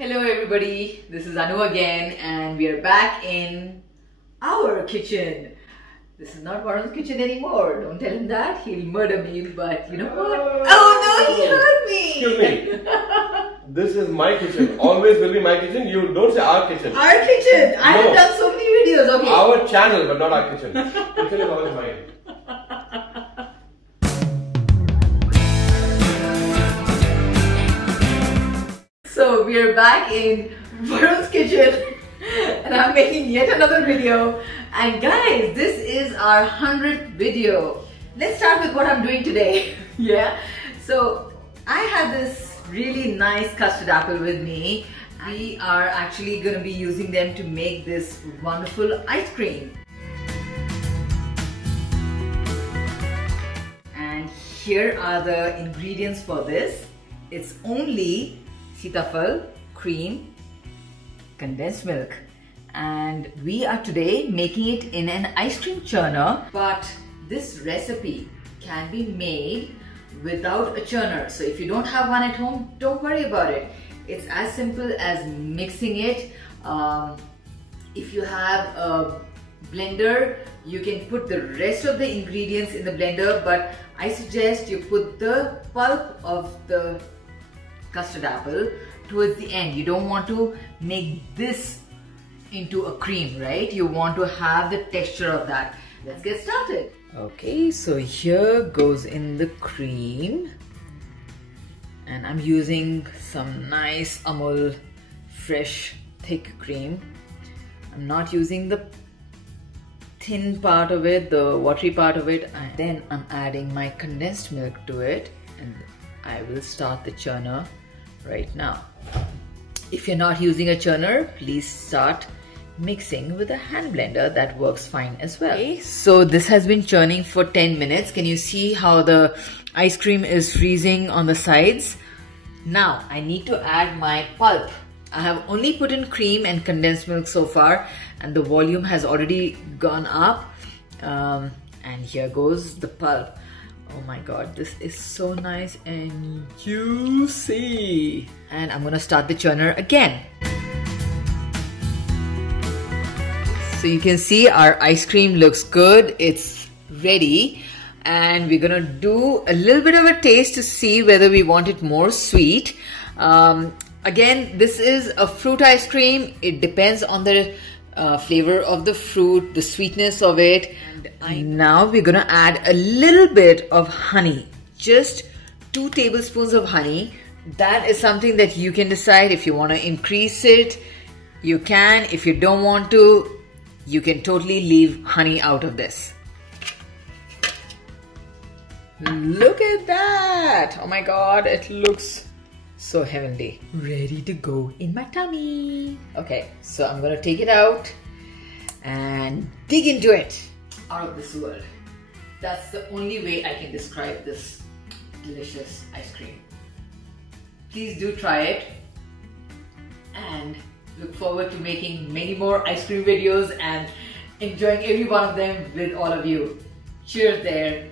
Hello everybody, this is Anu again and we are back in our kitchen. This is not Varun's kitchen anymore. Don't tell him that, he'll murder me, but you know what? Oh no, he heard me! Excuse me. This is my kitchen. Always will be my kitchen. You don't say our kitchen. Our kitchen! I have done so many videos, okay. Our channel, but not our kitchen. Kitchen is always mine. So we are back in Varun's kitchen and I'm making yet another video. And guys, this is our 100th video. Let's start with what I'm doing today. Yeah. So I have this really nice custard apple with me. We are actually going to be using them to make this wonderful ice cream. And here are the ingredients for this. It's only Sitaphal, cream, condensed milk, and we are today making it in an ice cream churner. But this recipe can be made without a churner, so if you don't have one at home, don't worry about it. It's as simple as mixing it. If you have a blender, you can put the rest of the ingredients in the blender, but I suggest you put the pulp of the custard apple towards the end. You don't want to make this into a cream, right? You want to have the texture of that. Let's get started. Okay, so here goes in the cream, and I'm using some nice Amul fresh thick cream. I'm not using the thin part of it, the watery part of it, and then I'm adding my condensed milk to it, and I will start the churner right now. If you're not using a churner, please start mixing with a hand blender. That works fine as well. Okay, so this has been churning for 10 minutes. Can you see how the ice cream is freezing on the sides? Now I need to add my pulp. I have only put in cream and condensed milk so far, and the volume has already gone up. And here goes the pulp. Oh my god, this is so nice and juicy. And I'm gonna start the churner again. So you can see our ice cream looks good. It's ready. And we're gonna do a little bit of a taste to see whether we want it more sweet. Again, this is a fruit ice cream. It depends on the flavor of the fruit, the sweetness of it. And now we're gonna add a little bit of honey, just 2 tablespoons of honey. That is something that you can decide. If you want to increase it, you can. If you don't want to, you can totally leave honey out of this. Look at that! Oh my god, it looks so heavenly. Ready to go in my tummy. Okay, so I'm gonna take it out and dig into it. Out of this world. That's the only way I can describe this delicious ice cream. Please do try it and look forward to making many more ice cream videos and enjoying every one of them with all of you. Cheers there.